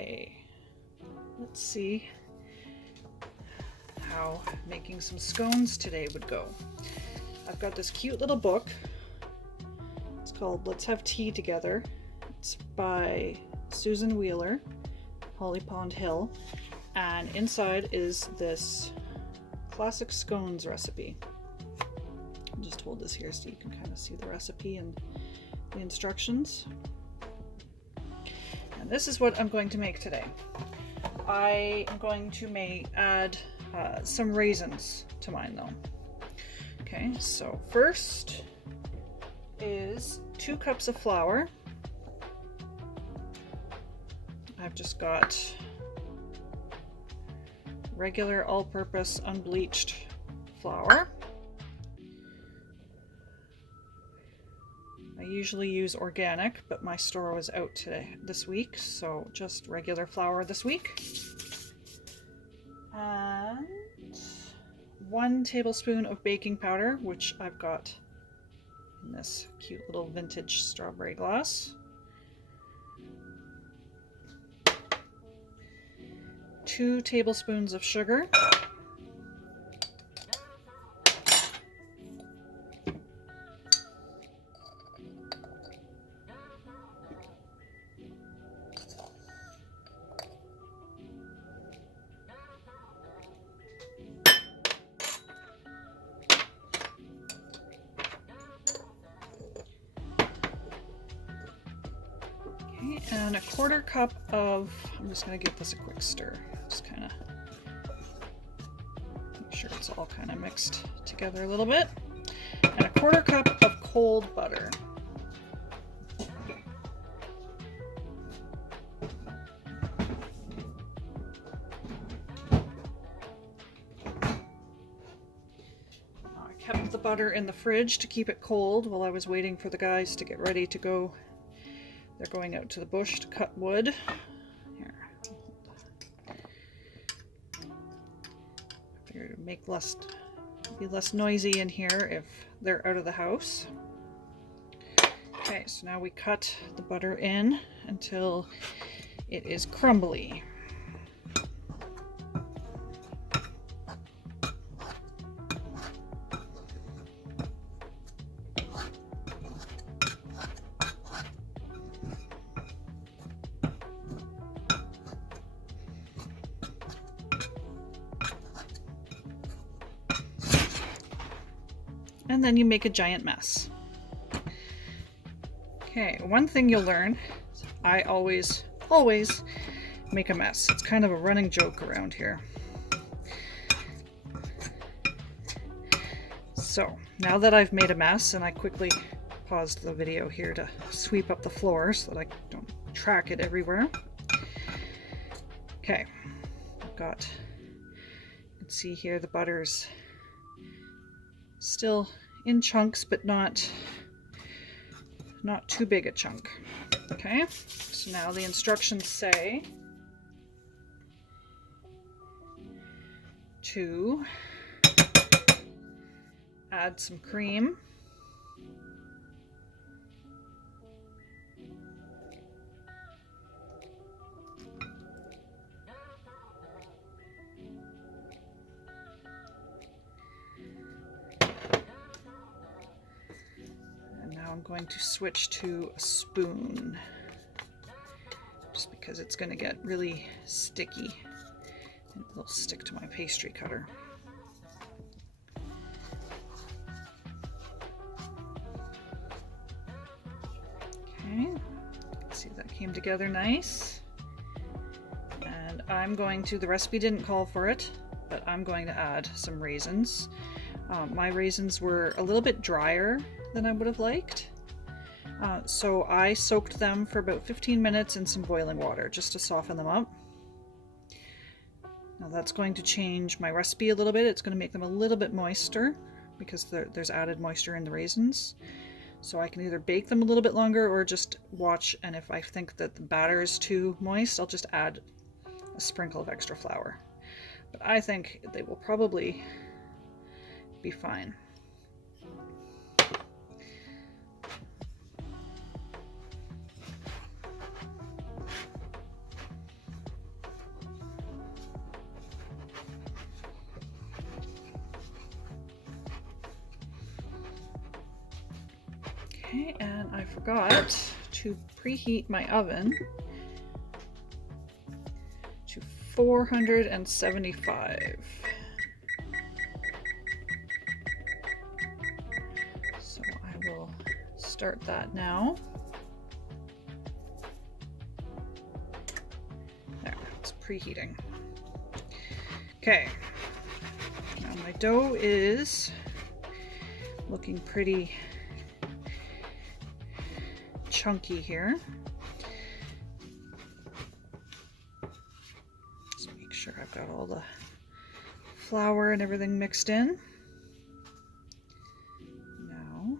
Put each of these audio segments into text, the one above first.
Okay, let's see how making some scones today would go. I've got this cute little book. It's called Let's Have Tea Together. It's by Susan Wheeler, Holly Pond Hill, and inside is this classic scones recipe. I'll just hold this here so you can kind of see the recipe and the instructions. And this is what I'm going to make today. I am going to add some raisins to mine though. Okay, so first is 2 cups of flour. I've just got regular all-purpose unbleached flour. I usually use organic, but my store was out this week, so just regular flour this week. And 1 tablespoon of baking powder, which I've got in this cute little vintage strawberry glass. 2 tablespoons of sugar. And 1/4 cup of, I'm just going to give this a quick stir, just kind of make sure it's all kind of mixed together a little bit, and 1/4 cup of cold butter. I kept the butter in the fridge to keep it cold while I was waiting for the guys to get ready to go. They're going out to the bush to cut wood. Here. I figured it would be less noisy in here if they're out of the house. Okay, so now we cut the butter in until it is crumbly. And then you make a giant mess. Okay, one thing you'll learn, I always make a mess. It's kind of a running joke around here. So now that I've made a mess, and I quickly paused the video here to sweep up the floor so that I don't track it everywhere. Okay, I've got, you can see here the butter's still in chunks, but not too big a chunk. Okay, so now the instructions say to add some cream, I'm going to switch to a spoon just because it's going to get really sticky and it'll stick to my pastry cutter. Okay, see that came together nice. And I'm going to, the recipe didn't call for it, but I'm going to add some raisins. My raisins were a little bit drier than I would have liked. So I soaked them for about 15 minutes in some boiling water just to soften them up. Now that's going to change my recipe a little bit. It's going to make them a little bit moister because there's added moisture in the raisins. So I can either bake them a little bit longer or just watch, and if I think that the batter is too moist, I'll just add a sprinkle of extra flour. But I think they will probably be fine. Okay, and I forgot to preheat my oven to 475. So I will start that now. There, it's preheating. Okay, now my dough is looking pretty chunky here. Just make sure I've got all the flour and everything mixed in. Now,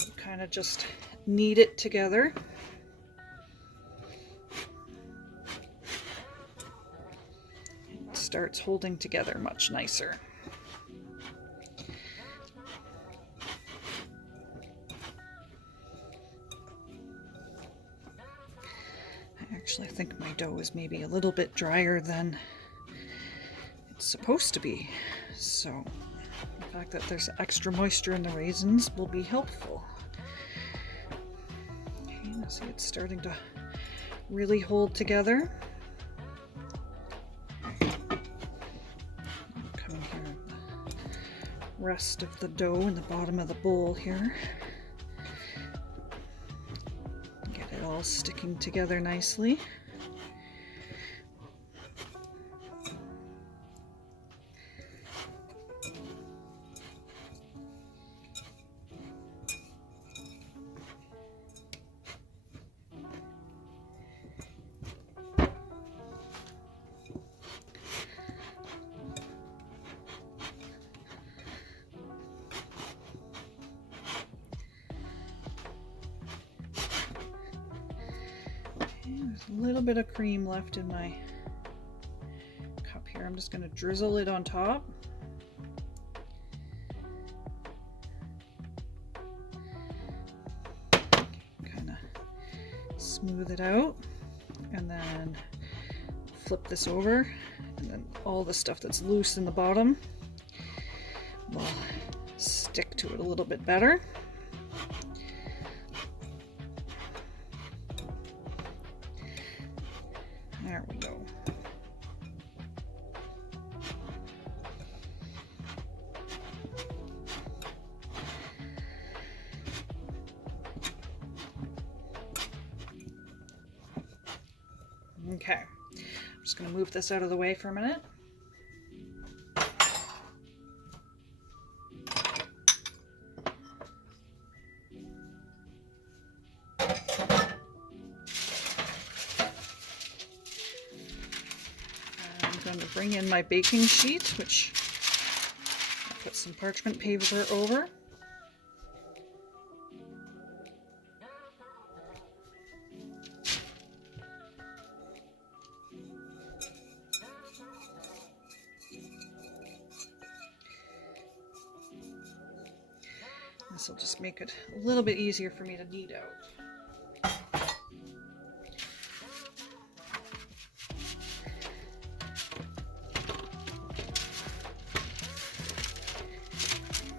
you kind of just knead it together. It starts holding together much nicer. I think my dough is maybe a little bit drier than it's supposed to be, so the fact that there's extra moisture in the raisins will be helpful. Okay, now see it's starting to really hold together. Coming here, the rest of the dough in the bottom of the bowl here. All sticking together nicely. There's a little bit of cream left in my cup here. I'm just going to drizzle it on top. Kind of smooth it out and then flip this over, and then all the stuff that's loose in the bottom will stick to it a little bit better. There we go. Okay, I'm just going to move this out of the way for a minute. I'm going to bring in my baking sheet, which I'll put some parchment paper over. This will just make it a little bit easier for me to knead out.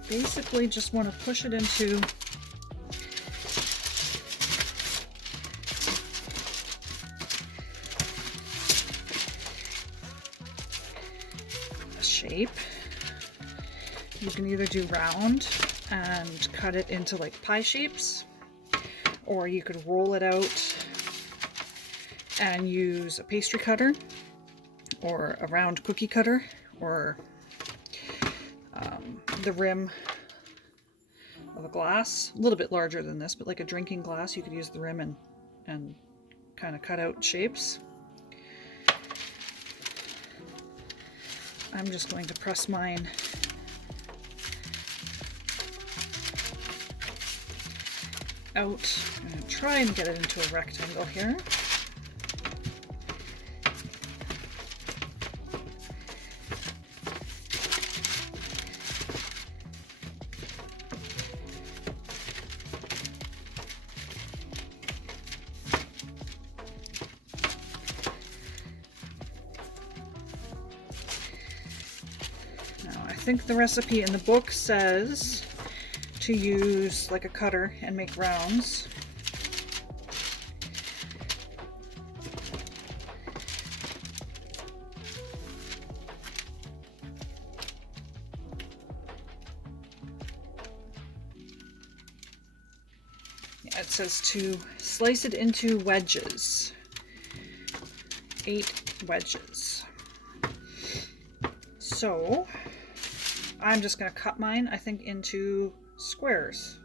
Basically just want to push it into a shape. You can either do round and cut it into like pie shapes, or you could roll it out and use a pastry cutter or a round cookie cutter, or the rim of a glass, a little bit larger than this, but like a drinking glass, you could use the rim and kind of cut out shapes. I'm just going to press mine out. I'm going to try and get it into a rectangle here. think the recipe in the book says to use like a cutter and make rounds. Yeah, it says to slice it into wedges. 8 wedges. So I'm just going to cut mine, I think, into squares.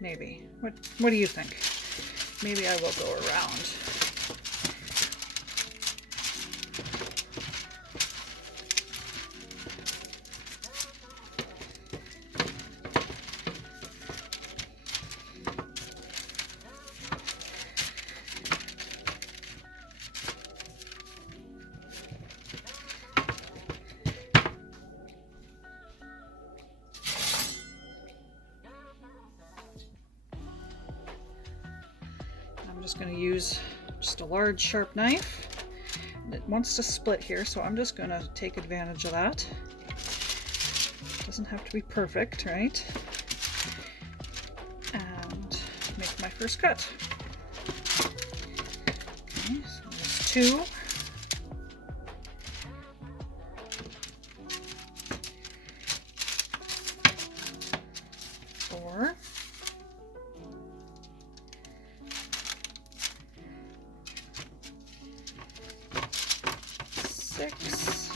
Maybe. What do you think? Maybe I will go around. I'm just going to use just a large sharp knife. It wants to split here, so I'm just going to take advantage of that. Doesn't have to be perfect, right? And make my first cut. Okay, so there's 2. 4. 6.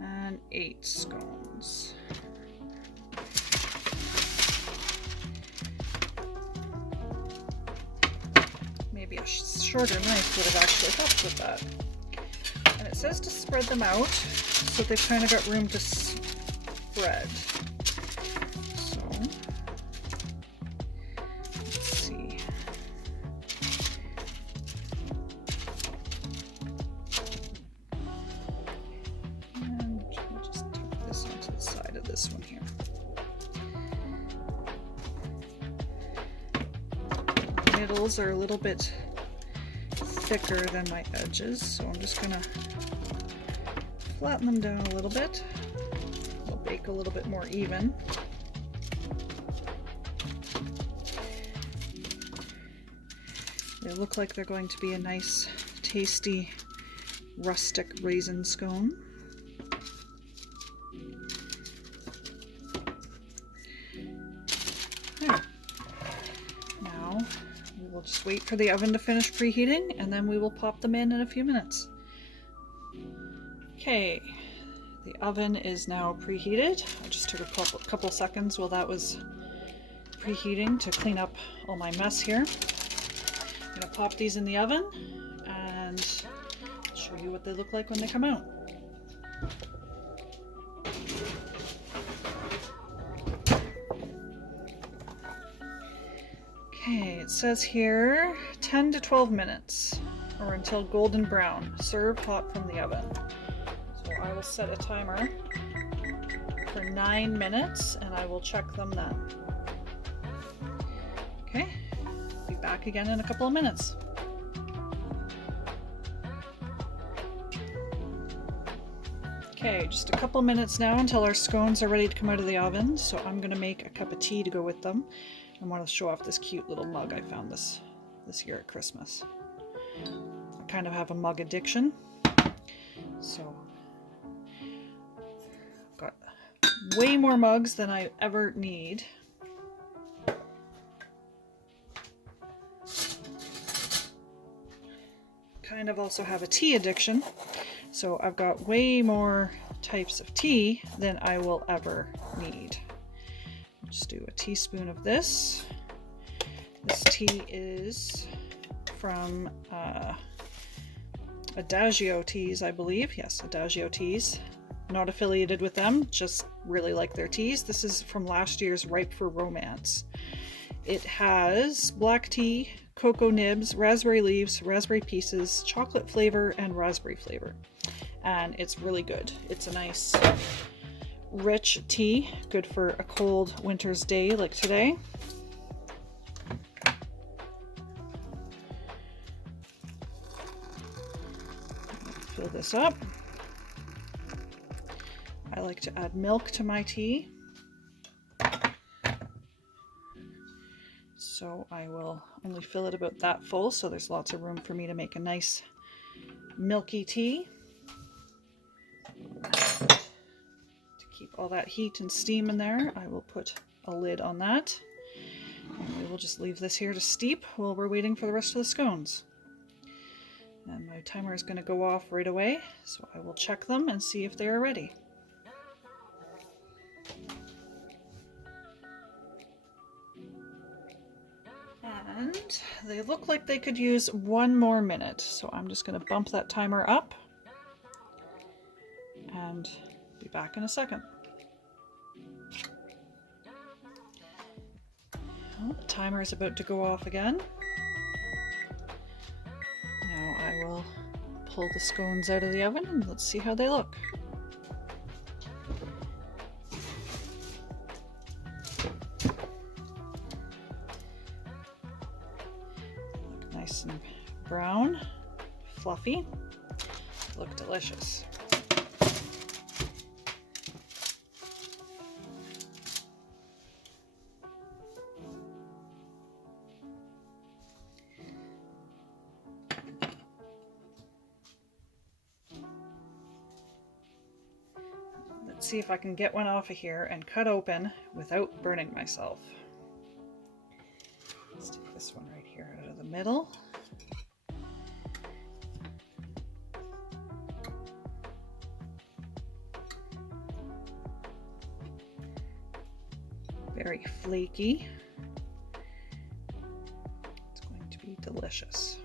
And 8 scones. Maybe a shorter knife would have actually helped with that. And it says to spread them out so they've kind of got room to spread. This one here. The middles are a little bit thicker than my edges, so I'm just gonna flatten them down a little bit. They'll bake a little bit more even. They look like they're going to be a nice, tasty, rustic raisin scone. Now we will just wait for the oven to finish preheating, and then we will pop them in a few minutes. Okay, the oven is now preheated. I just took a couple seconds while that was preheating to clean up all my mess here. I'm going to pop these in the oven and show you what they look like when they come out. Okay, it says here 10 to 12 minutes or until golden brown. Serve hot from the oven. So I will set a timer for 9 minutes and I will check them then. Okay, be back again in a couple of minutes. Okay, just a couple minutes now until our scones are ready to come out of the oven. So I'm going to make a cup of tea to go with them. I want to show off this cute little mug I found this year at Christmas. I kind of have a mug addiction, so I've got way more mugs than I ever need. Kind of also have a tea addiction, so I've got way more types of tea than I will ever need. Just do a teaspoon of this. This tea is from Adagio Teas, I believe. Yes, Adagio Teas. Not affiliated with them, just really like their teas. This is from last year's Ripe for Romance. It has black tea, cocoa nibs, raspberry leaves, raspberry pieces, chocolate flavor, and raspberry flavor. And it's really good. It's a nice rich tea, good for a cold winter's day like today. this up. I like to add milk to my tea. So I will only fill it about that full, so there's lots of room for me to make a nice milky tea. To keep all that heat and steam in there, I will put a lid on that. And we will just leave this here to steep while we're waiting for the rest of the scones. And my timer is going to go off right away, so I will check them and see if they are ready. And they look like they could use 1 more minute, so I'm just going to bump that timer up and be back in a second. Well, the timer is about to go off again. Now I will pull the scones out of the oven and let's see how they look. Look nice and brown, fluffy, look delicious. Let's see if I can get one off of here and cut open without burning myself. Let's take this one right here out of the middle. Very flaky. It's going to be delicious.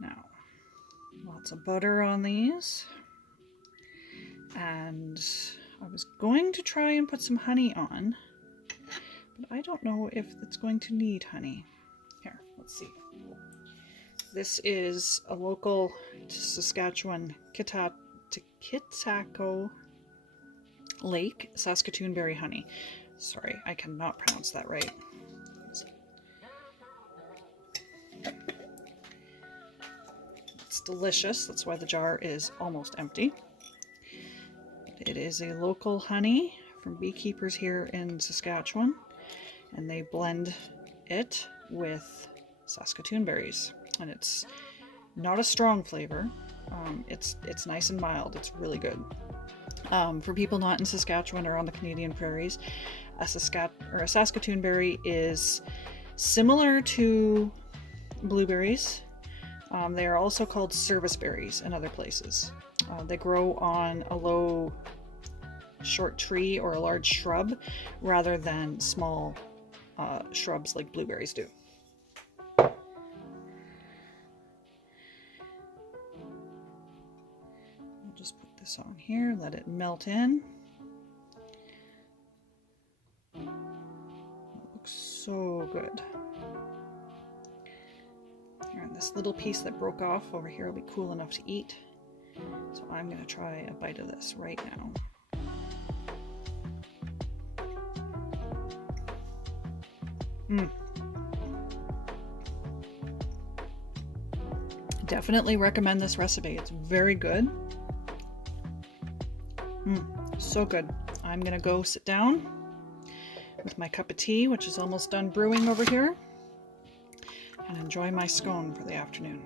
Now, lots of butter on these, and I was going to try and put some honey on, but I don't know if it's going to need honey. Here, let's see. This is a local Saskatchewan Kitako Lake Saskatoon berry honey. Sorry, I cannot pronounce that right. It's delicious. That's why the jar is almost empty. It is a local honey from beekeepers here in Saskatchewan, and they blend it with Saskatoon berries, and it's not a strong flavor. It's nice and mild. It's really good. For people not in Saskatchewan or on the Canadian prairies, a Saskatoon berry is similar to blueberries. They are also called service berries in other places. They grow on a low, short tree or a large shrub rather than small shrubs like blueberries do. I'll just put this on here, let it melt in. It looks so good. And this little piece that broke off over here will be cool enough to eat. So I'm going to try a bite of this right now. Definitely recommend this recipe. It's very good. So good. I'm going to go sit down with my cup of tea, which is almost done brewing over here, and enjoy my scone for the afternoon.